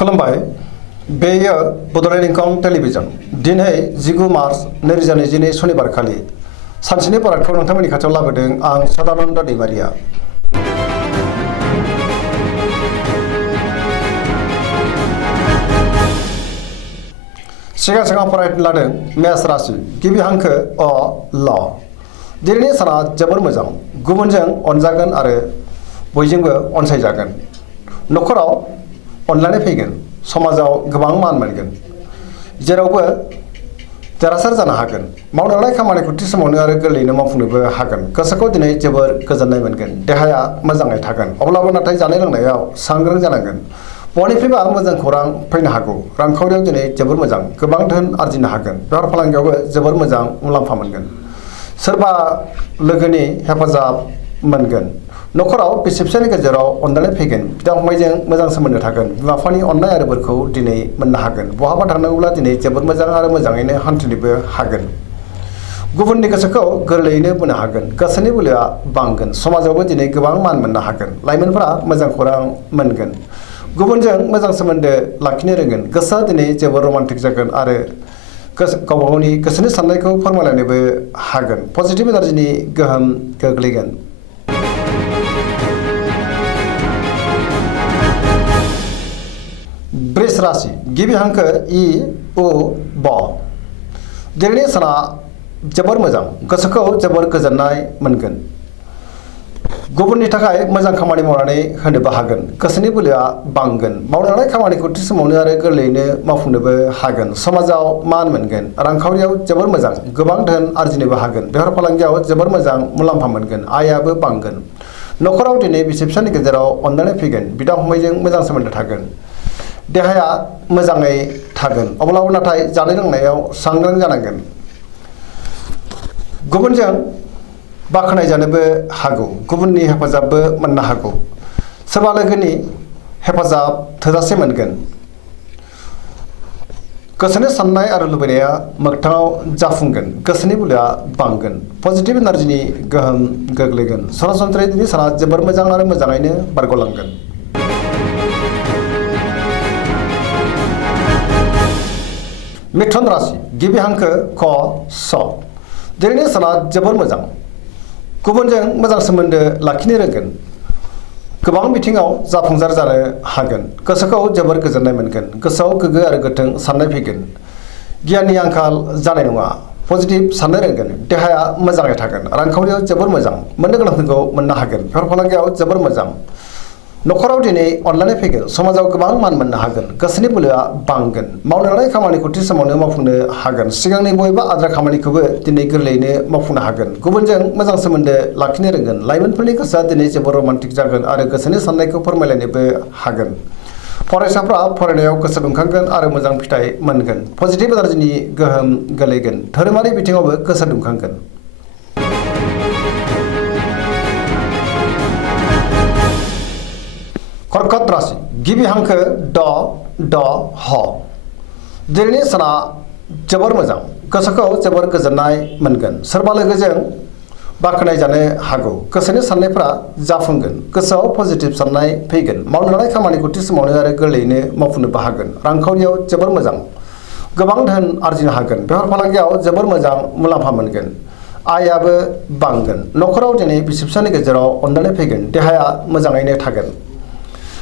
खुलुमबाय बेयो बड'लेण्ड इंखं टेलिभिजन दिनै 19 मार्च 2022 सनिबारखालि सानसेनि बरादखौ नोंथांमोननि खाथियाव लाबोदों आं सदानन्द दैमारिया। सिगां फरायनो लादों मेष राशि गिबि हांखो अ ल। दिनैनि साना जोबोर मोजां, गुबुनजों अनजागोन आरो बयजोंबो अनसायजागोन। न'खराव अनलायनाय फैगोन, समाजाव गोबां मान मोनगोन, जेरावबो देरहासार जानो हागोन। मावनो लानाय खामानिखौ थि समावनो आरो गोरलैयैनो मावफुंनोबो हागोन। गोसोखौ दिनै जोबोर गोजोननाय मोनगोन, देहाया मोजाङै थागोन। अब्लाबो नाथाय जानाय लोंनायाव सांग्रां जानांगोन। बयनिफ्रायबो मोजां खौरां फैनो हागौ। रांखावरियाव दिनै जोबोर मोजां, गोबां धोन आरजिनो हागोन। बेफार फालांगियावबो जोबोर मोजां मुलाम्फा मोनगोन। सोरबा लोगोनि हेफाजाब मोनगोन। न'खराव बिसि फिसायनि गेजेराव अनलायनाय फैगोन, बिदा फंबायजों मोजां सोमोन्दो थागोन। बिमा बिफानि अननाय आरो बोरखौ दिनै मोननो हागोन। बहाबा थांनांगौब्ला दिनै जोबोर मोजां आरो मोजाङैनो हान्थिनोबो हागोन। गुबुननि गोसोखौ गोरलैयैनो बोनो हागोन, गोसोनि बोलोआ बांगोन। समाजावबो दिनै गोबां मान मोननो हागोन। लाइमोनफोरा मोजां खौरां मोनगोन, गुबुनजों मोजां सोमोन्दो लाखिनो रोंगोन। गोसोआ दिनै जोबोर रमान्टिक जागोन आरो गावबा गावनि गोसोनि साननायखौ फोरमायलायनोबो हागोन। पजिटिभ एनार्जिनि गोहोम गोग्लैगोन। वृष राशि गिबि हांखो इ उ ब। दिनैनि साना जोबोर मोजां, गोसोखौ जोबोर गोजोननाय मोनगोन। गुबुननि थाखाय मोजां खामानि मावनानै होनोबो हागोन। गोसोनि बोलोआ बांगोन। मावनो लानाय खामानिखौ थि समावनो आरो गोरलैयैनो मावफुंनोबो हागोन। समाजाव मान मोनगोन। रांखावरियाव जोबोर मोजां, गोबां धोन आरजिनोबो हागोन। बेफार फालांगियाव जोबोर मोजां मुलाम्फा मोनगोन, आयाबो बांगोन। न'खराव दिनै बिसि फिसायनि गेजेराव अनलायनाय फैगोन, बिदा फंबायजों मोजां सोमोन्दो थागोन। देहाया मोजाङै थागोन। अब्लाबो नाथाय जानाय लोंनायाव सांग्रां जानांगोन। गुबुनजों बाख्नाय जानोबो हागौ, गुबुननि हेफाजाबबो मोननो हागौ। सोरबा लोगोनि हेफाजाब थोजासे मोनगोन। गोसोनि साननाय आरो लुबैनाया मोगथाङाव जाफुंगोन। गोसोनि बोलोआ बांगोन। पजिटिभ एनार्जिनि गोहोम गोग्लैगोन। सरासनस्रायै दिनै साना जोबोर मोजां आरो मोजाङैनो बारग'लांगोन। मिथुन राशि गिबि हांखो क स। दिनैनि साना जोबोर मोजां, गुबुनजों मोजां सोमोन्दो लाखिनो रोंगोन। गोबां बिथिङाव जाफुंसार जानो हागोन। गोसोखौ जोबोर गोजोननाय मोनगोन। गोसोआव गोग्गो आरो गोथों साननाय फैगोन। गियाननि आंखाल जानाय नङा, पजिटिभ साननो रोंगोन। देहाया मोजाङै थागोन। रांखावरियाव जोबोर मोजां, मोननो गोनांखौ मोननो हागोन। बेफार फालांगियाव जोबोर मोजां। न'खराव दिनै अनलायनाय फैगोन। समाजाव गोबां मान मोननो हागोन। गोसोनि बोलोआ बांगोन। मावनो लानाय खामानिखौ थि समावनो मावफुंनो हागोन। सिगांनि बबेबा आद्रा खामानिखौबो दिनै गोरलैयैनो मावफुंनो हागोन। गुबुनजों मोजां सोमोन्दो लाखिनो रोंगोन। लाइमोनफोरनि गोसोआ दिनै जोबोर रमान्टिक जागोन आरो गोसोनि साननायखौ फोरमायलायनोबो हागोन। फरायसाफ्रा फरायनायाव गोसो दुंखांगोन आरो मोजां फिथाइ मोनगोन। पजिटिभ एनार्जिनि गोहोम गोलैगोन। धोरोमारि बिथिङावबो गोसो दुंखांगोन। कर्कट राशि गिबि हांखो ड ड ह। दिनैनि साना जोबोर मोजां, गोसोखौ जोबोर गोजोननाय मोनगोन। सोरबा लोगोजों बाख्नाय जानो हागौ। गोसोनि साननायफ्रा जाफुंगोन। गोसोआव पजिटिभ साननाय फैगोन। मावनो लानाय खामानिखौ थि समावनो आरो गोरलैयैनो मावफुंनोबो हागोन। रांखावरियाव जोबोर मोजां, गोबां धोन आरजिनो हागोन। बेफार फालांगियाव जोबोर मोजां मुलाम्फा मोनगोन, आयाबो बांगोन। न'खराव दिनै बिसि फिसायनि गेजेराव अनलायनाय फैगोन। देहाया मोजाङैनो थागोन।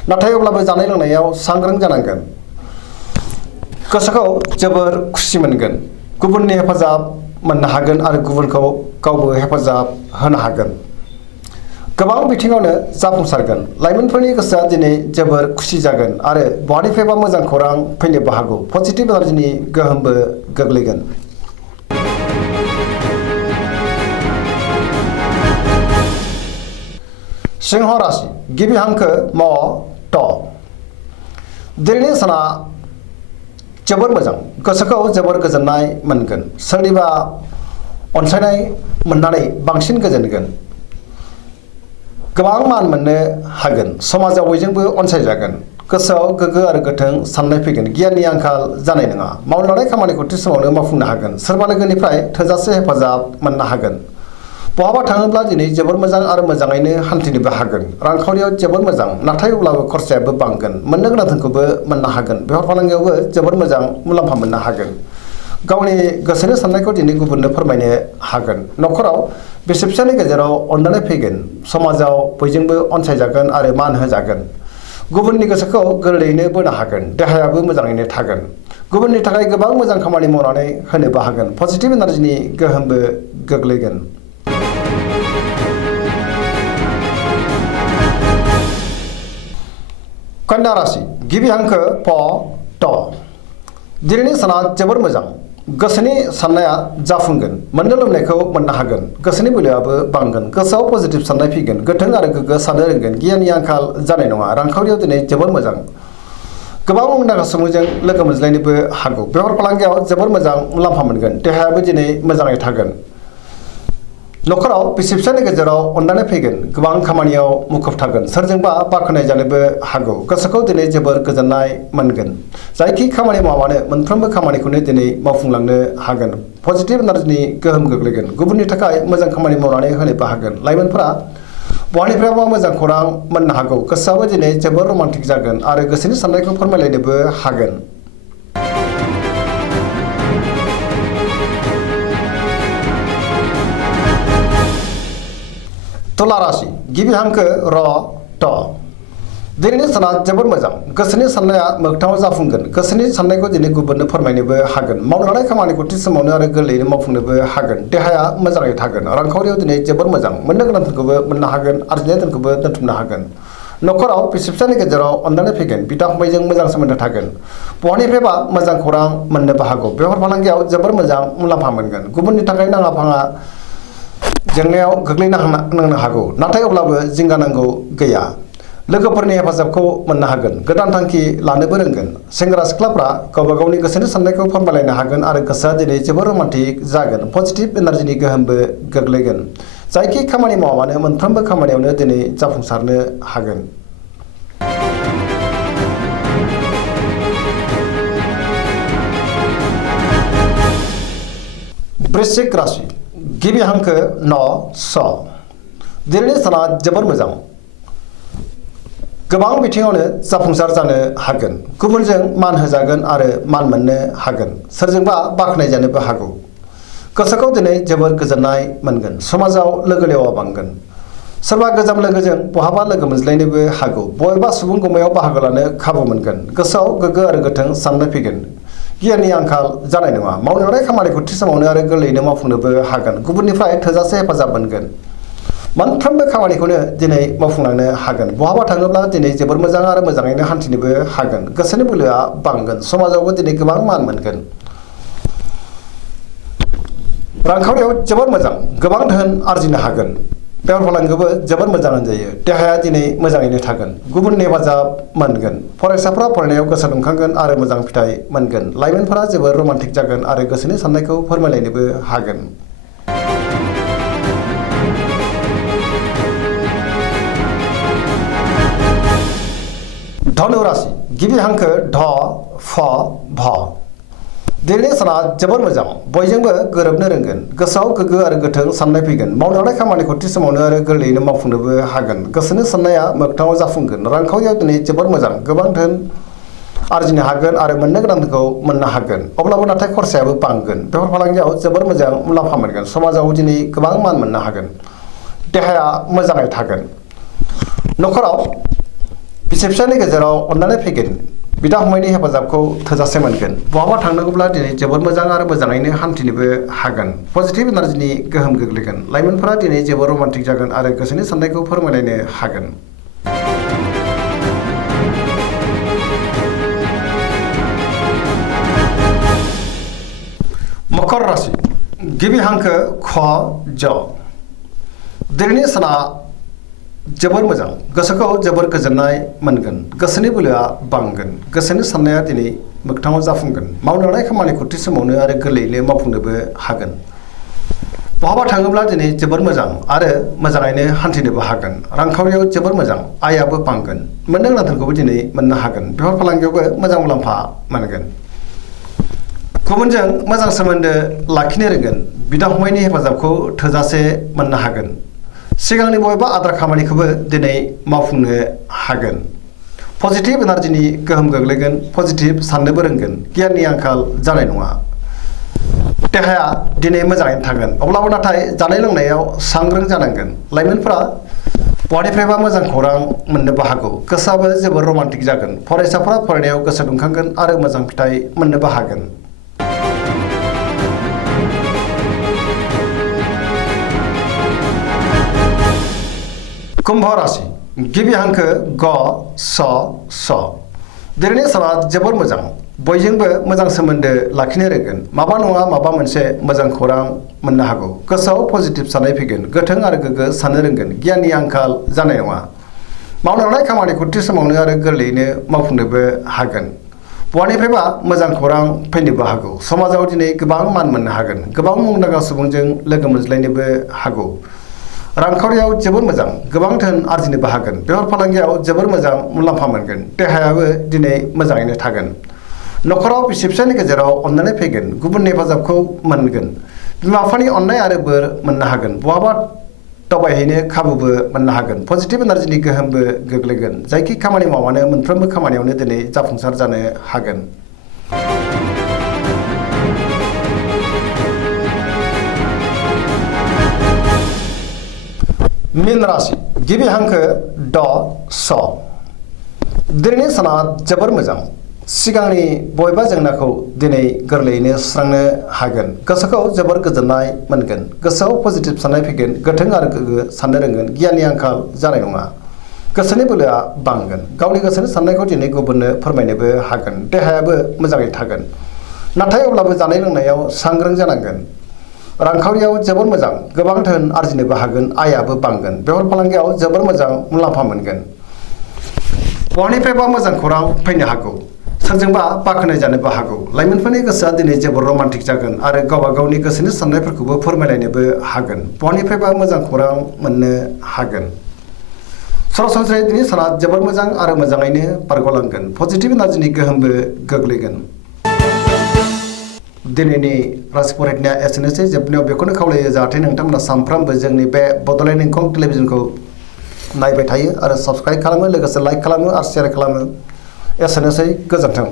नाथाय अब्लाबो जानाय लोंनायाव सांग्रां जानांगोन। गोसोखौ जोबोर खुसि मोनगोन। गुबुननि हेफाजाब मोननो हागोन आरो गुबुनखौ गावबो हेफाजाब होनो हागोन। गोबां बिथिङावनो जाफुंसारगोन। लाइमोनफोरनि गोसोआ दिनै जोबोर खुसि जागोन आरो बहानिफ्रायबा मोजां खौरां फैनोबो हागौ। पजिटिभ एनार्जिनि गोहोमबो गोग्लैगोन। सिंह राशि गिबि हांखो म ट। दिनैनि साना जोबोर मोजां, गोसोखौ जोबोर गोजोननाय मोनगोन। सोरनिबा अनसायनाय मोननानै बांसिन गोजोनगोन। गोबां मान मोननो हागोन। समाजाव बयजोंबो अनसायजागोन। गोसोआव गोग्गो आरो गोथों साननाय फैगोन। गियाननि आंखाल जानाय नङा। मावनो लानाय खामानिखौ थि समावनो मावफुंनो हागोन। सोरबा लोगोनिफ्राय थोजासे हेफाजाब मोननो हागोन। बहाबा थाङोब्ला दिनै जोबोर मोजां आरो मोजाङैनो हान्थिनोबो हागोन। रांखावरियाव जोबोर मोजां, नाथाय अब्लाबो खरसायाबो बांगोन। मोननो गोनां धोनखौबो मोननो हागोन। बेफार फालांगियावबो जोबोर मोजां मुलाम्फा मोननो हागोन। गावनि गोसोनि साननायखौ दिनै गुबुननो फोरमायनो हागोन। न'खराव बिसि फिसायनि गेजेराव अनलायनाय फैगोन। समाजाव बयजोंबो अनसायजागोन आरो मान होजागोन। गुबुननि गोसोखौ गोरलैयैनो बोनो हागोन। देहायाबो मोजाङैनो थागोन। गुबुननि थाखाय गोबां मोजां खामानि मावनानै होनोबो हागोन। पजिटिभ एनार्जिनि गोहोमबो गोग्लैगोन। कन्या राशि गिबि हांखो प ट। दिनैनि साना जोबोर मोजां। गोसोनि साननाया जाफुंगोन। मोननो लुबैनायखौ मोननो हागोन। गोसोनि बोलोआबो बांगोन। गोसोआव पजिटिभ साननाय फैगोन। गोथों आरो गोग्गो साननो रोंगोन। गियाननि आंखाल जानाय नङा। रांखावरियाव दिनै जोबोर मोजां। गोबां मुंदांखा सुबुंजों लोगो मोनज्लायनोबो हागौ। बेफार फालांगियाव जोबोर मोजां मुलाम्फा मोनगोन। देहायाबो दिनै मोजाङै थागोन। न'खराव बिसि फिसायनि गेजेराव अनलायनाय फैगोन। गोबां खामानियाव मुखुब थागोन। सोरजोंबा बाख्नाय जानोबो हागौ। गोसोखौ दिनै जोबोर गोजोननाय मोनगोन। जायखि खामानि मावानो मोनफ्रोमबो खामानिखौनो दिनै मावफुंलांनो हागोन। पजिटिभ एनार्जिनि गोहोम गोग्लैगोन। गुबुननि थाखाय मोजां खामानि मावनानै होनोबो हागोन। लाइमोनफोरा बहानिफ्रायबा मोजां खौरां मोननो हागौ। गोसोआबो दिनै जोबोर रमान्टिक जागोन आरो गोसोनि साननायखौ फोरमायलायनोबो हागोन। तुला राशि गिबि हांखो र ट। दिनैनि साना जोबोर मोजां। गोसोनि साननाया मोगथाङाव जाफुंगोन। गोसोनि साननायखौ दिनै गुबुननो फोरमायनोबो हागोन। मावनो लानाय खामानिखौ थि समावनो आरो गोरलैयैनो मावफुंनोबो हागोन। देहाया मोजाङै थागोन। रांखावरियाव दिनै जोबोर मोजां। मोननो गोनां धोनखौबो मोननो हागोन। आरजिनाय धोनखौबो दोनथुमनो हागोन। न'खराव बिसि फिसायनि गेजेराव अनलायनाय फैगोन। बिदा फंबायजों मोजां सोमोन्दो थागोन। बहानिफ्रायबा मोजां खौरां मोननोबो हागौ। बेफार फालांगियाव जोबोर मोजां मुलाम्फा मोनगोन। गुबुननि थाखाय नाङा फाङा जेंनायाव गोग्लैनो हागौ। नाथाय अब्लाबो जिंगा नांगौ गैया। लोगोफोरनि हेफाजाबखौ मोननो हागोन। गोदान थांखि लानोबो रोंगोन। सेंग्रा सिख्लाफ्रा गावबा गावनि गोसोनि साननायखौ फोरमायलायनो हागोन आरो गोसोआ दिनै जोबोर रमान्टिक जागोन। पजिटिभ एनार्जिनि गोहोमबो गोग्लैगोन। जायखि खामानि मावा मानो मोनफ्रोमबो खामानियावनो दिनै जाफुंसारनो हागोन। वृश्चिक राशि गिबि हांखो न स। दिनैनि साना जोबोर मोजां। गोबां बिथिङावनो जाफुंसार जानो हागोन। गुबुनजों मान होजागोन आरो मान मोननो हागोन। सोरजोंबा बाख्नाय जानोबो हागौ। गोसोखौ दिनै जोबोर गोजोननाय मोनगोन। समाजाव लोगो लेवा बांगोन। सोरबा गोजाम लोगोजों बहाबा लोगो मोनज्लायनोबो हागौ। बबेबा सुबुं गमायाव बाहागो लानो खाबु मोनगोन। गोसोआव गोग्गो आरो गोथों साननाय फैगोन। गियाननि आंखाल जानाय नङा। मावनो लानाय खामानिखौ थि समावनो आरो गोरलैयैनो मावफुंनोबो हागोन। गुबुननिफ्राय थोजासे हेफाजाब मोनगोन। मोनफ्रोमबो खामानिखौनो दिनै मावफुंलांनो हागोन। बहाबा थाङोब्ला दिनै जोबोर मोजां आरो मोजाङैनो हान्थिनोबो हागोन। गोसोनि बोलोआ बांगोन। समाजावबो दिनै गोबां मान मोनगोन। रांखावरियाव जोबोर मोजां। गोबां धोन आरजिनो हागोन। बेफार फालांगियावबो जोबोर मोजां होनजायो। देहाया दिनै मोजाङैनो थागोन। गुबुननि हेफाजाब मोनगोन। फरायसाफ्रा फरायनायाव गोसो दुंखांगोन आरो मोजां फिथाइ मोनगोन। लाइमोनफोरा जोबोर रमान्टिक जागोन आरो गोसोनि साननायखौ फोरमायलायनोबो हागोन। धनु राशि गिबि हांखो ढ फ भ। दिनैनि साना जोबोर मोजां। बयजोंबो गोरोबनो रोंगोन। गोसोआव गोग्गो आरो गोथों साननाय फैगोन। मावनो लानाय खामानिखौ थि समावनो आरो गोरलैयैनो मावफुंनोबो हागोन। गोसोनि साननाया मोगथाङाव जाफुंगोन। रांखावरियाव दिनै जोबोर मोजां। गोबां धोन आरजिनो हागोन आरो मोननो गोनां धोनखौ मोननो हागोन। अब्लाबो नाथाय खरसायाबो बांगोन। बेफार फालांगियाव जोबोर मोजां मुलाम्फा मोनगोन। समाजाव दिनै गोबां मान मोननो हागोन। देहाया मोजाङै थागोन। न'खराव बिसि फिसायनि गेजेराव अनलायनाय फैगोन। बिदा फंबायनि हेफाजाबखौ थोजासे मोनगोन। बहाबा थांनांगौब्ला दिनै जोबोर मोजां आरो मोजाङैनो हान्थिनोबो हागोन। पजिटिभ एनार्जिनि गोहोम गोग्लैगोन। लाइमोनफोरा दिनै जोबोर रमान्टिक जागोन आरो गोसोनि साननायखौ फोरमायलायनो हागोन। मकर राशि गिबि हांखो ख ज। दिनैनि साना जोबोर मोजां। गोसोखौ जोबोर गोजोननाय मोनगोन। गोसोनि बोलोआ बांगोन। गोसोनि साननाया दिनै मोगथाङाव जाफुंगोन। मावनो लानाय खामानिखौ थि समावनो आरो गोरलैयैनो मावफुंनोबो हागोन। बहाबा थाङोब्ला दिनै जोबोर मोजां आरो मोजाङैनो हान्थिनोबो हागोन। रांखावरियाव जोबोर मोजां। आयाबो बांगोन। मोननो गोनां धोनखौबो दिनै मोननो हागोन। बेफार फालांगियावबो मोजां मुलाम्फा मोनगोन। गुबुनजों मोजां सोमोन्दो लाखिनो रोंगोन बिदा फंबायनि हेफाजाबखौ थोजासे मोननो हागोन सिगांनि बबेबा आद्रा खामानिखौबो दिनै मावफुंनो हागोन पजिटिभ एनार्जिनि गोहोम गोग्लैगोन पजिटिभ साननोबो रोंगोन गियाननि आंखाल जानाय नङा देहाया दिनै मोजाङैनो थागोन अब्लाबो नाथाय जानाय लोंनायाव सांग्रां जानांगोन लाइमोनफोरा बहानिफ्रायबा मोजां खौरां मोननोबो हागौ गोसोआबो जोबोर रमान्टिक जागोन फरायसाफोरा फरायनायाव गोसो दुंखांगोन आरो मोजां फिथाइ मोननोबो हागोन कुम्भ राशि गिबि हांखो ग स स दिनैनि साना जोबोर मोजां बयजोंबो मोजां सोमोन्दो लाखिनो रोंगोन माबा नङा माबा मोनसे मोजां खौरां मोननो हागौ गोसोआव पजिटिभ साननाय फैगोन गोथों आरो गोग्गो साननो रोंगोन गियाननि आंखाल जानाय नङा मावनो लानाय खामानिखौ थि समावनो आरो गोरलैयैनो मावफुंनोबो हागोन बहानिफ्रायबा मोजां खौरां फैनोबो हागौ समाजाव दिनै गोबां मान मोननो हागोन गोबां मुंदांखा सुबुंजों लोगो मोनज्लायनोबो हागौ रांखावरियाव जोबोर मोजां गोबां धोन आरजिनोबो हागोन बेफार फालांगियाव जोबोर मोजां मुलाम्फा मोनगोन देहायाबो दिनै मोजाङैनो थागोन नखराव बिसि फिसायनि गेजेराव अननानै फैगोन गुबुननि हेफाजाबखौ मोनगोन बिमा बिफानि अननाय आरो बोर मोननो हागोन बहाबा दावबायहैनो खाबुबो मोननो हागोन पजिटिभ एनार्जिनि गोहोमबो गोग्लैगोन जायखि खामानि मावानो मोनफ्रोमबो खामानियावनो दिनै जाफुंसार जानो हागोन मीन राशि गिबि हांखो ड स दिनैनि साना जोबोर मोजां सिगांनि बबेबा जेंनाखौ दिनै गोरलैयैनो सुस्रांनो हागोन गोसोखौ जोबोर गोजोननाय मोनगोन गोसोआव पजिटिभ साननाय फैगोन गोथों आरो गोग्गो साननो रोंगोन गियाननि आंखाल जानाय नङा गोसोनि बोलोआ बांगोन गावनि गोसोनि साननायखौ दिनै गुबुननो फोरमायनोबो हागोन देहायाबो मोजाङै थागोन नाथाय अब्लाबो जानाय लोंनायाव सांग्रां जानांगोन रांखावरियाव जोबोर मोजां गोबां धोन आरजिनोबो हागोन आयाबो बांगोन बेफार फालांगियाव जोबोर मोजां मुलाम्फा मोनगोन बहानिफ्रायबा मोजां खौरां फैनो हागौ सोरजोंबा बाख्नाय जानोबो हागौ लाइमोनफोरनि गोसोआ दिनै जोबोर रमान्टिक जागोन आरो गावबा गावनि गोसोनि साननायफोरखौबो फोरमायलायनोबो हागोन बहानिफ्रायबा मोजां खौरां मोननो हागोन सरासनस्रायै दिनै साना जोबोर मोजां आरो मोजाङैनो बारग'लांगोन पजिटिभ एनार्जिनि गोहोमबो गोग्लैगोन दिनैनि राशि फरायनाया एसेनोसै जोबनायाव बेखौनो खावलायो जाहाथे नोंथांमोना सानफ्रामबो जोंनि बे बड'लेण्ड इंखं टेलिभिजनखौ नायबाय थायो आरो साबस्क्राइब खालामो लोगोसे लाइक खालामो आरो शेयार खालामो एसेनोसै गोजोन्थों